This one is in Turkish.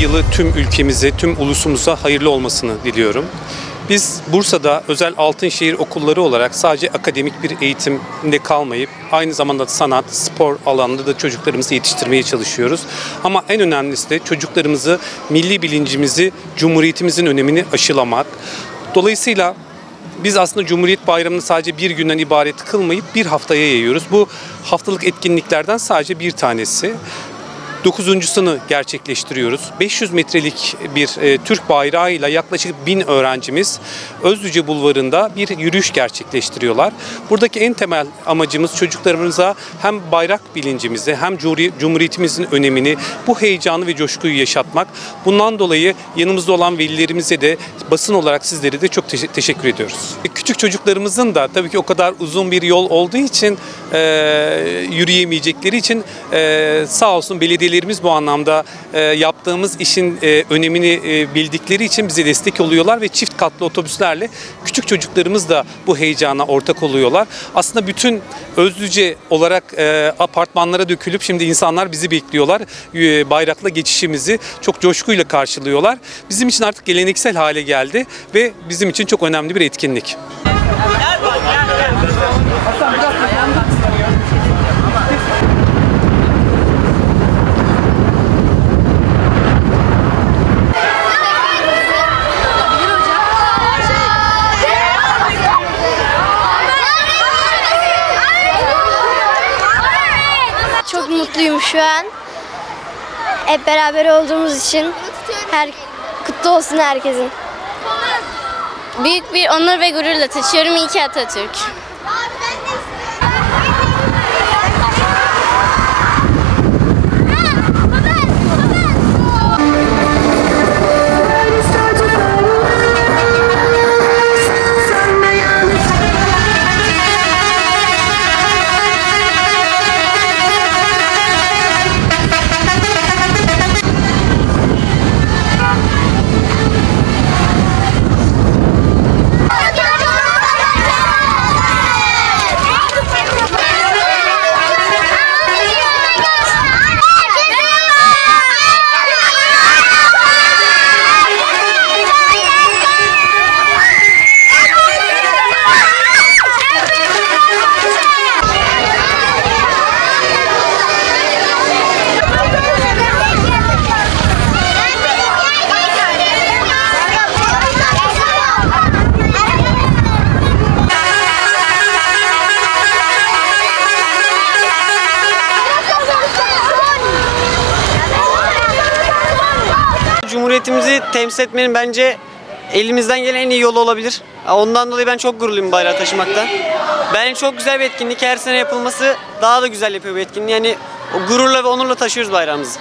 yılı tüm ülkemize, tüm ulusumuza hayırlı olmasını diliyorum. Biz Bursa'da özel Altınşehir Okulları olarak sadece akademik bir eğitimde kalmayıp aynı zamanda sanat, spor alanında da çocuklarımızı yetiştirmeye çalışıyoruz. Ama en önemlisi de çocuklarımızı, milli bilincimizi, Cumhuriyetimizin önemini aşılamak. Dolayısıyla biz aslında Cumhuriyet Bayramı'nı sadece bir günden ibaret kılmayıp bir haftaya yayıyoruz. Bu haftalık etkinliklerden sadece bir tanesi. 9.sını gerçekleştiriyoruz. 500 metrelik bir Türk Bayrağı ile yaklaşık 1000 öğrencimiz Özlüce Bulvarında bir yürüyüş gerçekleştiriyorlar. Buradaki en temel amacımız çocuklarımıza hem bayrak bilincimizi hem Cumhuriyetimizin önemini, bu heyecanı ve coşkuyu yaşatmak. Bundan dolayı yanımızda olan velilerimize de basın olarak sizlere de çok teşekkür ediyoruz. Küçük çocuklarımızın da tabii ki o kadar uzun bir yol olduğu için yürüyemeyecekleri için sağ olsun belediyelerimiz bu anlamda yaptığımız işin önemini bildikleri için bize destek oluyorlar ve çift katlı otobüslerle küçük çocuklarımız da bu heyecana ortak oluyorlar. Aslında bütün Özlüce olarak apartmanlara dökülüp şimdi insanlar bizi bekliyorlar. Bayrakla geçişimizi çok coşkuyla karşılıyorlar. Bizim için artık geleneksel hale geldi ve bizim için çok önemli bir etkinlik. Çok mutluyum şu an. Hep beraber olduğumuz için kutlu olsun herkesin. Büyük bir onur ve gururla taşıyorum. İyi ki Atatürk. Cumhuriyetimizi temsil etmenin bence elimizden gelen en iyi yolu olabilir. Ondan dolayı ben çok gururluyum bayrağı taşımaktan. Bence çok güzel bir etkinlik. Her sene yapılması daha da güzel yapıyor bu etkinliği. Yani o gururla ve onurla taşıyoruz bayrağımızı.